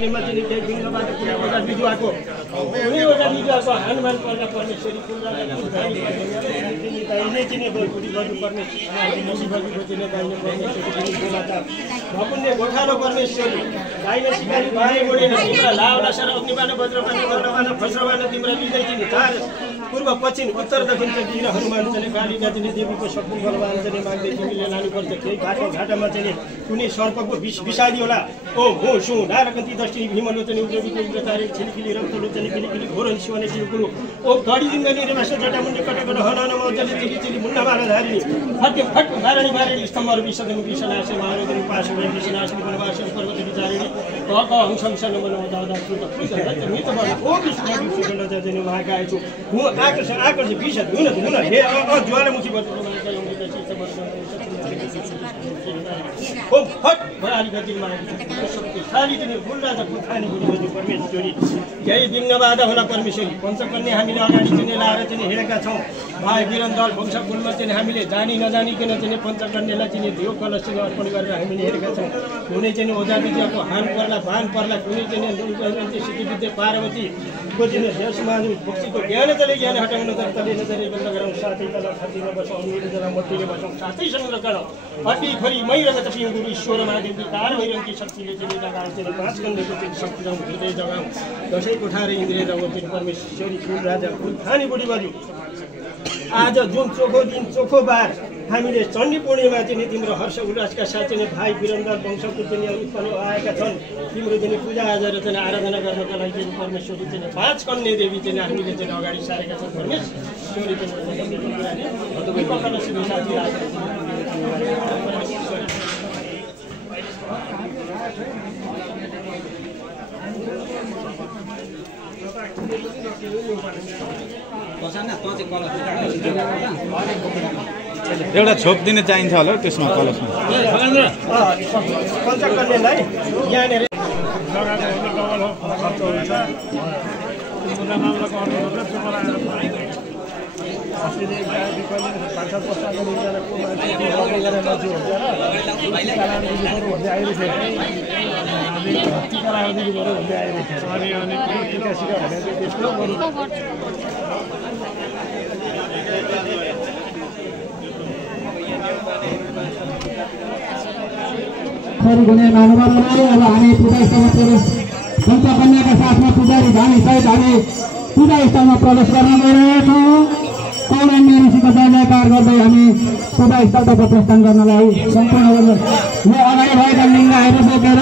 गर्नेमा चाहिँ केही भिन्नबाट कुनै एउटा बिजुवाको हनुमान पर्दा परमेश्वरी दाइले चाहिँ गोलपुरी गर्नुपर्ने भकुन्ने गोठालो परमेश्वरी दाइने सिकारी भाइ बोडेर तिम्रा लाउला सर अग्निबाण वज्रबाण कर्णबाण फज्रबाण तिम्रा विजय चिनी चार पूर्व पश्चिम उत्तर दक्षिण चाहिँ वीर हनुमान चाहिँ कालिका चाहिँ देवीको शक्ति बलवान चाहिँ माग्दै तिमीले लानुपर्छ केही घाटामा चाहिँ कुनै सर्पको विषादी होला ओ हो सु नारकन्ती दृष्टि भीमलोचनी उग्रवीको उग्रतारे छिलिखिली रक्तलोचनी किलिखिली घोर शिवने शिवगुरु ओ घडी दिङ्गनी रेमास जटामुण्डी कटकट हनन मौजली चिली चिली मुन्ना बाण धारिणी फट्के फट धारणी बारणी स्तम्भहरू विसर्जन विषनाशे महारोदनी पास भए विषनाशे वनवास पर्वत विचारिणी क हंसं सन मन दादा कृत मित बल ओ विष्णु विष्णु जजनी महाकाय छु म आकर्षण विषद हुन हे ज्वालामुखी बज्रमाका लङ्घित ओ फट भराली गतिमा शक्तिशाली चाहिँ गुणराजा पुथानी बुढी परमेश्वरी यही विघ्न बाधा होला परमेश्वरी पञ्चकन्या हामीले अगाडि चाहिँ लाएर चाहिँ हेरेका छौँ भाइ वीरन्दल वंश कुलमा चाहिँ हामीले जानी नजानिकन चाहिँ पञ्चकन्यालाई चाहिँ दियो कलश अर्पण गरेर हामीले हेरेका छौँ कुनै चाहिँ ओझा विद्याको हान पर्ला भान पर्ला कुनै चाहिँ सिद्धिविद्या पार्वतीको चाहिँ देशमा भक्तिको ज्ञान तले ज्ञान हटाउन तर तले नजरे बन्द गरौँ साथै तल छातीमा बसौँ अमिर जरा मतीले बसौँ साथै सङ्ग्रह गरौँ अति खरी मै रगत पिउँ गुरु ईश्वर महादेवकी कार भैरवकी शक्तिले चाहिँ जगाउँ चाहिँ पाँच कन्डेको चाहिँ शक्ति जाउँ हृदय जगाउँ दसैँ कोठार इन्द्रिय जाउँ चाहिँ परमेश्वरी कुल राजा पुथानी बुढी बज्यू आज जुन चोखो दिन चोखो बार हामीले चण्डी पूर्णिमा चाहिँ तिम्रो हर्ष उल्लासका साथ चाहिँ भाइ वीरन्दर वंशको चाहिँ उत्पन्न आएका छन् तिम्रो चाहिँ पूजा आज चाहिँ आराधना गर्नका लागि परमेश्वरी चाहिँ पाँच कन्या देवी चाहिँ हामीले चाहिँ अगाडि सारेका छन् परमेश्वरी एउटा छोप दिने चाहिन्छ होला त्यसमा कलशमा पञ्चकन्यालाई यहाँनिर महानुभावलाई अब हामी पूजा स्थलमा प्रवेश पञ्चकन्याका साथमा पुजारी धामी सहित हामी पूजा स्थलमा प्रवेश गर्न गइरहेका छौँ पौराण्य ऋषिको जयकार गर्दै हामी पूजा स्थलतर्फ प्रस्थान गर्नलाई सम्पूर्ण यो अगाडि भएका लिङ्गहरू बोकेर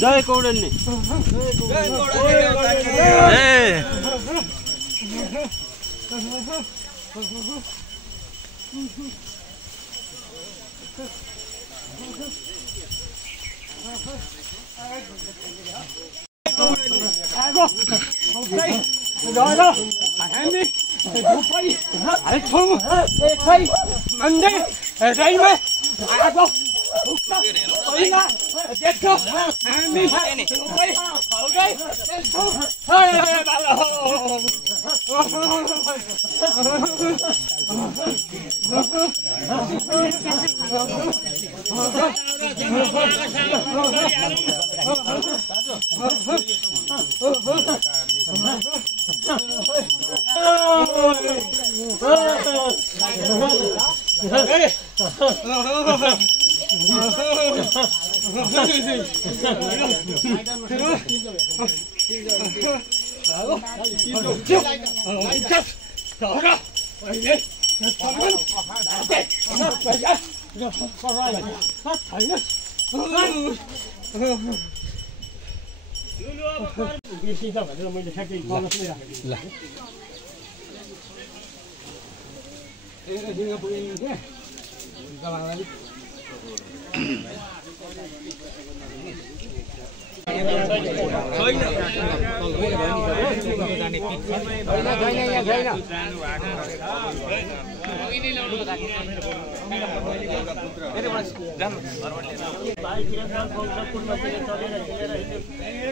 जय कौडन्ने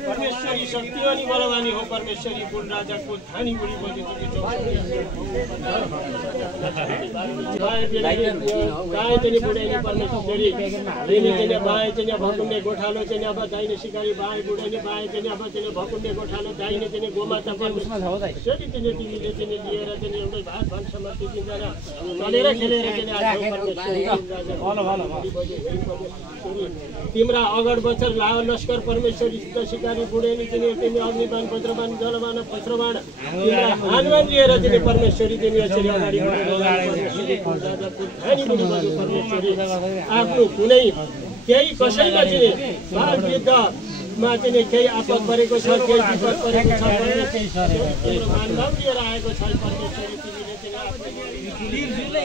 परमेश्वरी शक्ति अनि बलवानी हो परमेश्वरी कुल राजा कुल धानी बुढी बजी गाय चाहिँ बुढाइनी परमेश्वरी दिनी चाहिँ बाय चाहिँ भकुण्डे गोठालो चाहिँ अब दाइने सिकारी बाय बुढाइनी बाय चाहिँ अब चाहिँ भकुण्डे गोठालो दाइने चाहिँ गोमाता परमेश्वरी चाहिँ तिमीले चाहिँ लिएर चाहिँ एउटै भात भान्सम्म तिनजना चलेर खेलेर चाहिँ तिम्रा अगड बचर लाव लस्कर परमेश्वरी सिकारी बुढेनी चाहिँ तिमी अग्निबाण वज्रबाण जलबाण वज्रबाण तिम्रा हानबान लिएर चाहिँ परमेश्वरी तिमी यसरी अगाडि परमेश्वरी आफ्नो कुनै केही कसैमा चाहिँ भाग युद्धमा चाहिँ केही आपद परेको छ केही विपद परेको छ मानव लिएर आएको छ परमेश्वरी तिमीले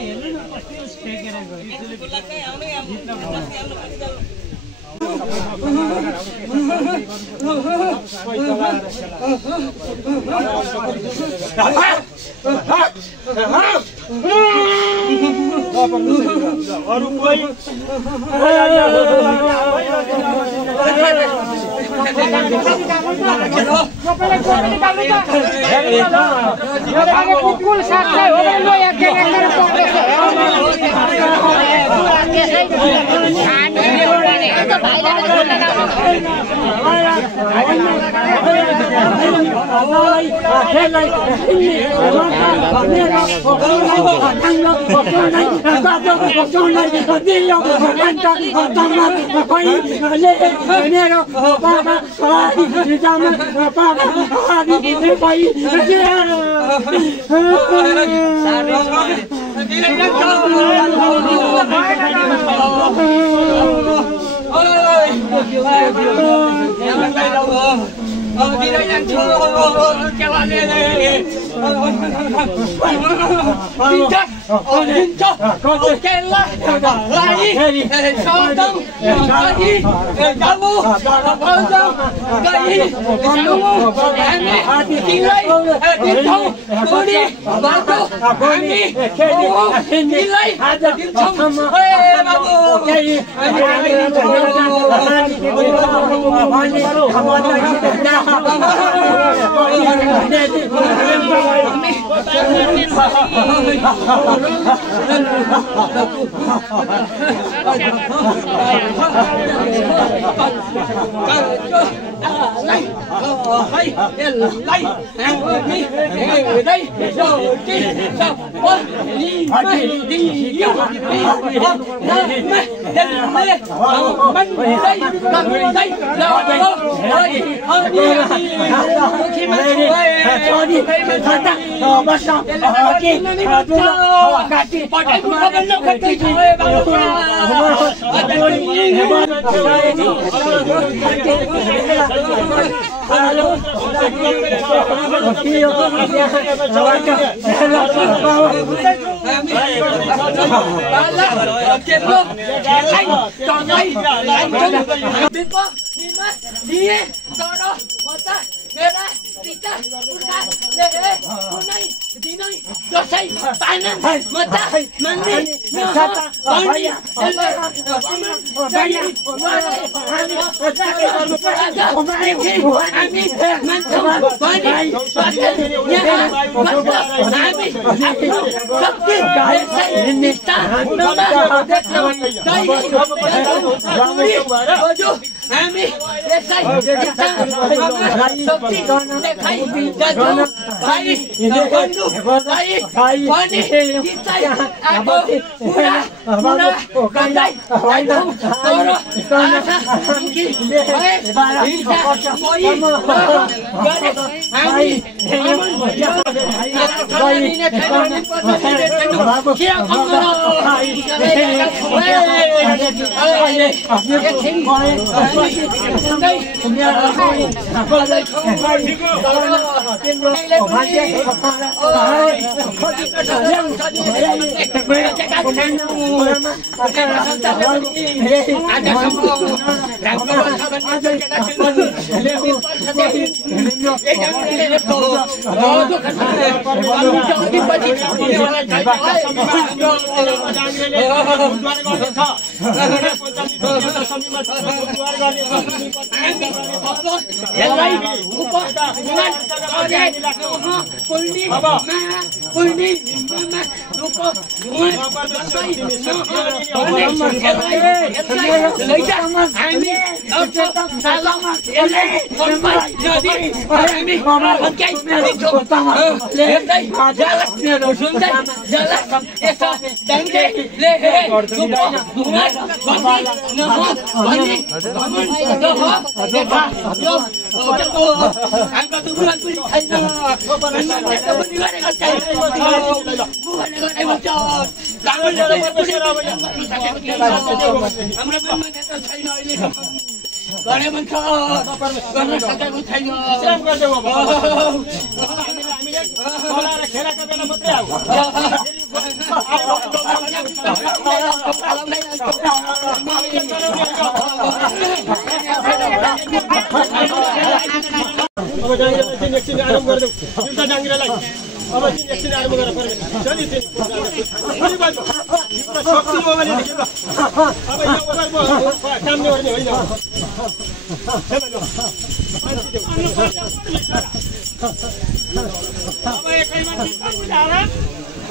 अरू कोही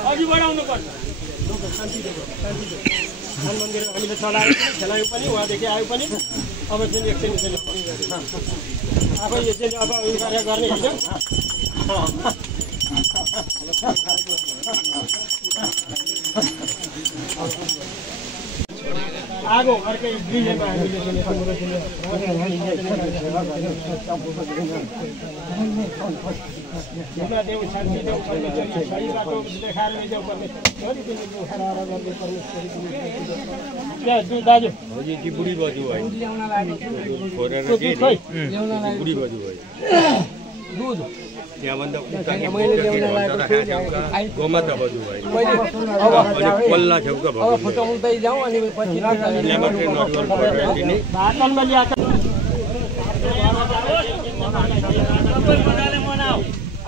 अघि बढाउनु पर्छ मन्दिर हामीले चलायौँ पनि उहाँदेखि आयो पनि अब चाहिँ एकछिन अब यो चाहिँ अब उयो गरेर गर्ने होइन आगो अर्कै गृहमा देऊ शान्ति देऊ परमेश्वरी सही बाटो देखाएर लैजाऊ परमेश्वरी तिमी दुखेर गर्ने परमेश्वरी दाजु हजुर ती बुढी बाजु है छोरेर के बुढी बाजु है दुध त्यहाँभन्दा उता गोमाता बाजु है अनि पल्ला छेउका भयो फुटाउँदै जाउँ अनि पछि भातनमा ल्याएको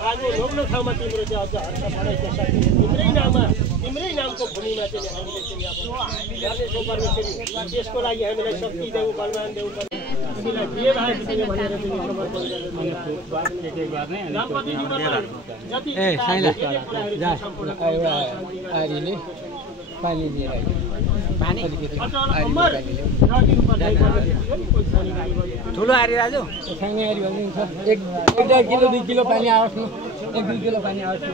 आज लोग्ने ठाउँमा तिम्रो चाहिँ अझ हर्ष बढाइदिन्छ तिम्रै नामको भूमिमा चाहिँ हामीले चाहिँ परमेश्वरी त्यसको लागि हामीलाई शक्ति देऊ बलवान देऊ तिमीलाई के भएको तिमी भनेर तिमी समर्पण गर्ने पानी लिएर ठुलो आरी दाजु सानो आरी भनिदिन्छ 1.5 किलो 2 किलो पानी आओस् न 1-2 किलो पानी आओस्